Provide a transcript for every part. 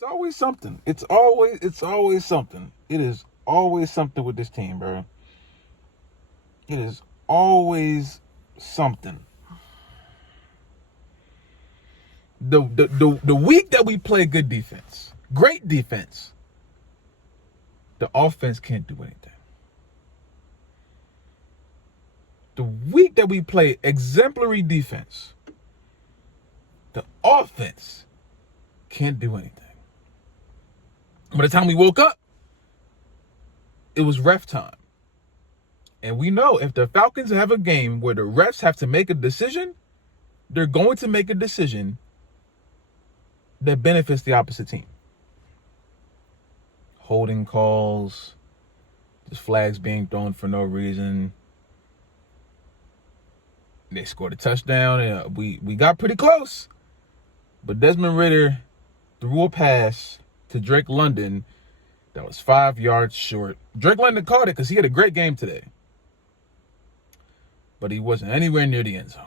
It's always something. It's always something. It is always something with this team, bro. It is always something. The week that we play good defense, great defense, the offense can't do anything. The week that we play exemplary defense, the offense can't do anything. By the time we woke up, it was ref time. And we know if the Falcons have a game where the refs have to make a decision, they're going to make a decision that benefits the opposite team. Holding calls, just flags being thrown for no reason. They scored a touchdown, and we got pretty close. But Desmond Ridder threw a pass to Drake London that was 5 yards short. Drake London caught it because he had a great game today. But he wasn't anywhere near the end zone.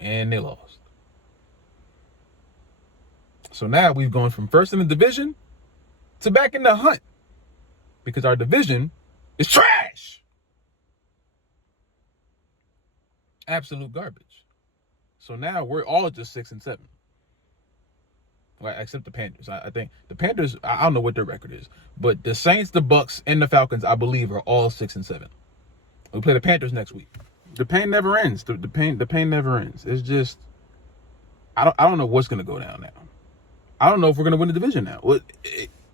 And they lost. So now we've gone from first in the division to back in the hunt. Because our division is trash. Absolute garbage. So now we're all just 6-7. Well, except the Panthers. I think the Panthers, I don't know what their record is. But the Saints, the Bucks, and the Falcons, I believe, are all 6-7. We play the Panthers next week. The pain never ends. The pain never ends. It's just, I don't know what's gonna go down now. I don't know if we're gonna win the division now. Well,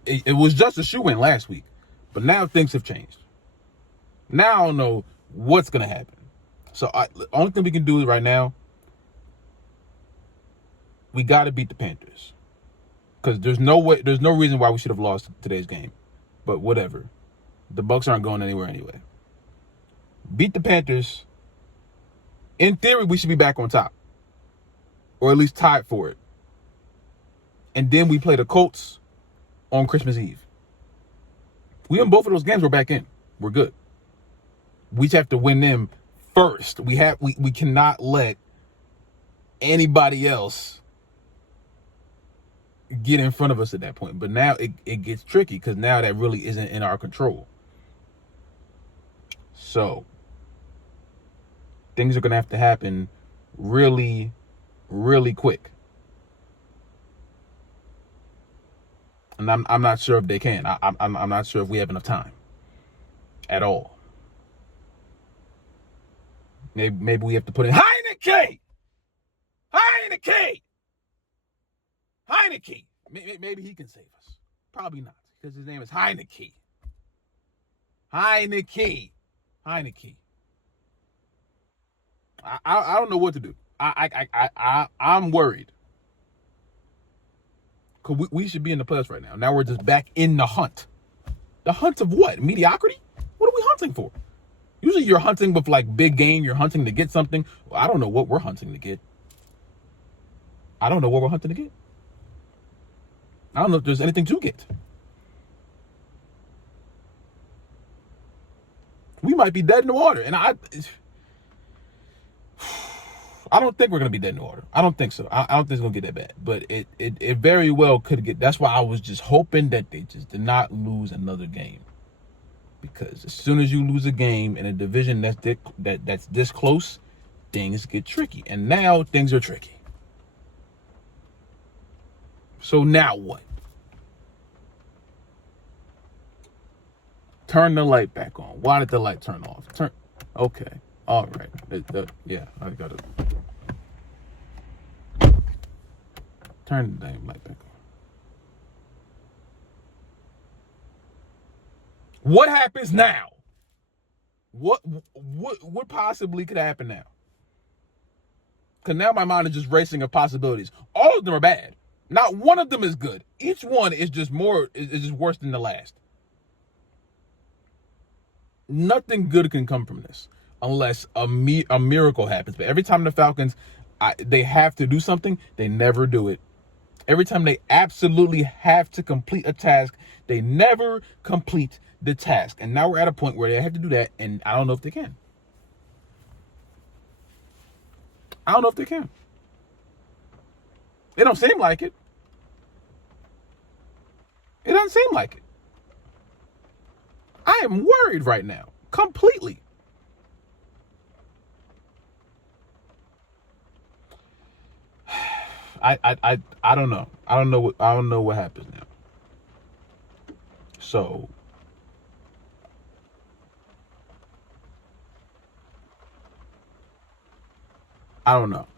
it was just a shoe-in last week, but now things have changed. Now I don't know what's gonna happen. So the only thing we can do right now, we got to beat the Panthers, because there's no reason why we should have lost today's game. But whatever, the Bucks aren't going anywhere anyway. Beat the Panthers. In theory, we should be back on top, or at least tied for it. And then we play the Colts on Christmas Eve. We win both of those games, we're back in. We're good. We just have to win them first. We cannot let anybody else get in front of us at that point. But now it gets tricky, because now that really isn't in our control. So things are gonna have to happen really, really quick. And I'm not sure if they can. I'm not sure if we have enough time at all. Maybe we have to put in Heineke. Maybe he can save us. Probably not, because his name is Heineke. I don't know what to do. I'm worried. Because we should be in the playoffs right now. Now we're just back in the hunt. The hunt of what? Mediocrity? What are we hunting for? Usually you're hunting with like big game. You're hunting to get something. Well, I don't know what we're hunting to get. I don't know what we're hunting to get. I don't know if there's anything to get. We might be dead in the water. And I don't think we're going to be dead in the water. I don't think so. I don't think it's going to get that bad. But it very well could get. That's why I was just hoping that they just did not lose another game. Because as soon as you lose a game in a division that's this close, things get tricky. And now things are tricky. So now what? Turn the light back on. Why did the light turn off? Okay. All right. Yeah, I got to turn the damn light back on. What happens now? What possibly could happen now? Because now my mind is just racing of possibilities. All of them are bad. Not one of them is good. Each one is just just worse than the last. Nothing good can come from this unless a miracle happens. But every time the Falcons, they have to do something, they never do it. Every time they absolutely have to complete a task, they never complete the task. And now we're at a point where they have to do that, and I don't know if they can. It don't seem like it. doesn't seem like it. I am worried right now, completely. I don't know. I don't know what happens now. So I don't know.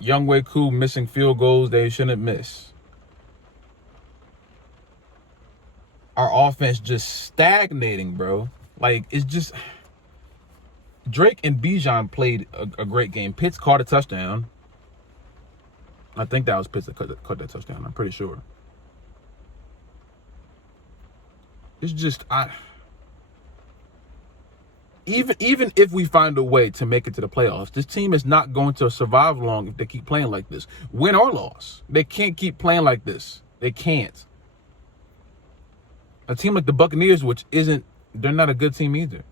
Younghoe Koo missing field goals they shouldn't miss. Our offense just stagnating, bro. Like, it's just... Drake and Bijan played a great game. Pitts caught a touchdown. I think that was Pitts that caught that touchdown. I'm pretty sure. It's just... Even if we find a way to make it to the playoffs, this team is not going to survive long if they keep playing like this. Win or loss. They can't keep playing like this. They can't. A team like the Buccaneers, which isn't... They're not a good team either.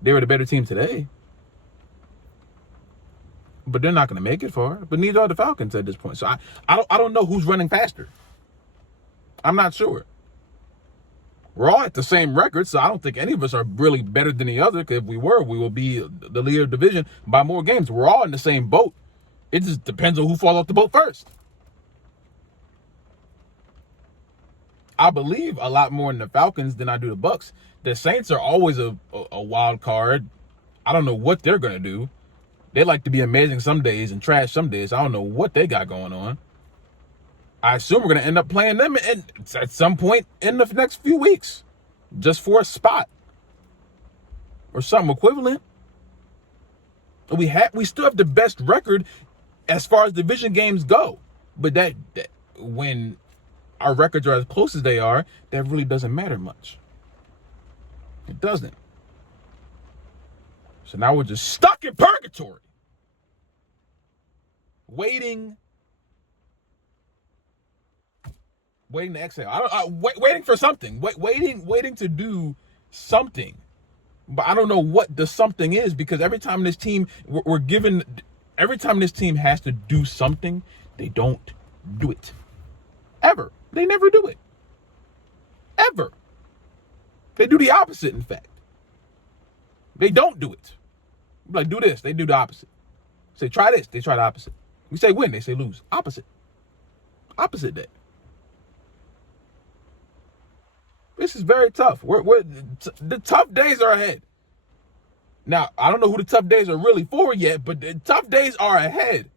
They were the better team today. But they're not going to make it far. But neither are the Falcons at this point. So I don't know who's running faster. I'm not sure. We're all at the same record, so I don't think any of us are really better than the other. Because if we were, we will be the leader of the division by more games. We're all in the same boat. It just depends on who falls off the boat first. I believe a lot more in the Falcons than I do the Bucs. The Saints are always a wild card. I don't know what they're going to do. They like to be amazing some days and trash some days. I don't know what they got going on. I assume we're going to end up playing them at some point in the next few weeks. Just for a spot. Or something equivalent. We still have the best record as far as division games go. But that when our records are as close as they are, that really doesn't matter much. It doesn't. So now we're just stuck in purgatory. Waiting to exhale. Waiting for something. Waiting to do something. But I don't know what the something is, because every time this team every time this team has to do something, they don't do it. Ever. They never do it. Ever. They do the opposite, in fact. They don't do it. Like, do this. They do the opposite. Say, try this. They try the opposite. We say win. They say lose. Opposite. Opposite that. This is very tough. The tough days are ahead. Now, I don't know who the tough days are really for yet, but the tough days are ahead.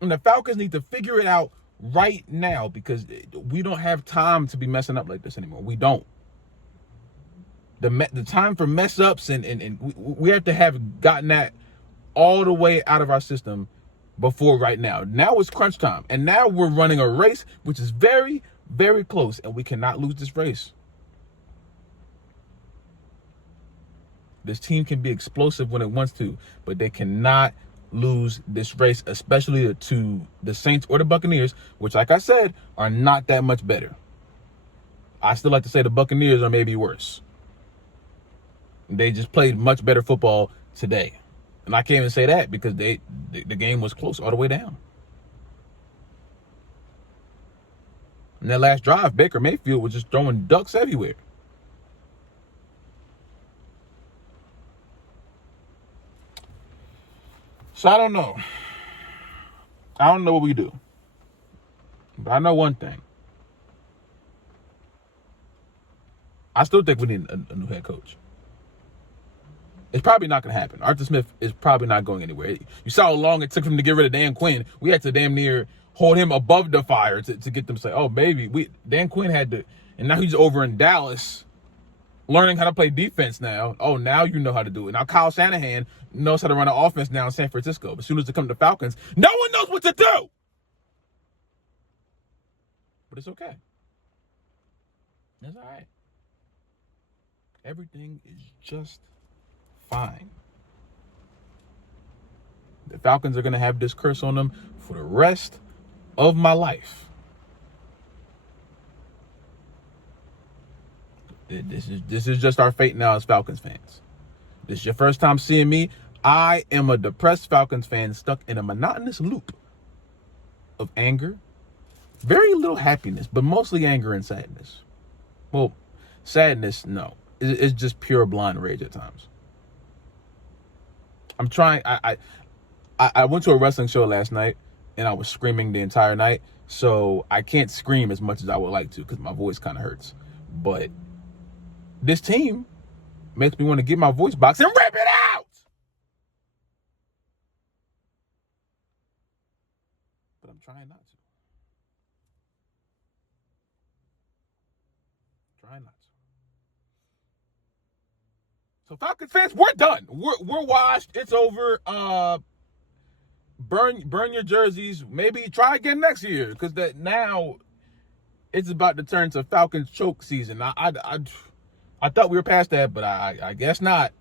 And the Falcons need to figure it out right now, because we don't have time to be messing up like this anymore. We don't. The time for mess ups and we have to have gotten that all the way out of our system before right now. Now it's crunch time. And now we're running a race which is very, very close, and we cannot lose this race. This team can be explosive when it wants to, but they cannot lose this race, especially to the Saints or the Buccaneers, which, like I said, are not that much better. I still like to say the Buccaneers are maybe worse. They just played much better football today. And I can't even say that because the game was close all the way down. In that last drive, Baker Mayfield was just throwing ducks everywhere. So I don't know. I don't know what we do. But I know one thing. I still think we need a new head coach. It's probably not going to happen. Arthur Smith is probably not going anywhere. You saw how long it took him to get rid of Dan Quinn. We had to damn near hold him above the fire to get them to say, oh, baby, Dan Quinn had to, and now he's over in Dallas learning how to play defense now. Oh, now you know how to do it. Now Kyle Shanahan knows how to run an offense now in San Francisco. But as soon as they come to Falcons, no one knows what to do. But it's okay. It's all right. Everything is just fine. The Falcons are going to have this curse on them for the rest of my life. This is just our fate now as Falcons fans. This is your first time seeing me. I am a depressed Falcons fan stuck in a monotonous loop of anger, very little happiness, but mostly anger and sadness. Well, sadness, no. It's just pure blind rage at times. I'm trying. I went to a wrestling show last night, and I was screaming the entire night. So I can't scream as much as I would like to because my voice kind of hurts. But this team makes me want to get my voice box and rip it out. But I'm trying not to. Trying not to. So Falcons fans, we're done. We're washed. It's over. Burn your jerseys. Maybe try again next year because that now it's about to turn to Falcons choke season. I thought we were past that, but I guess not.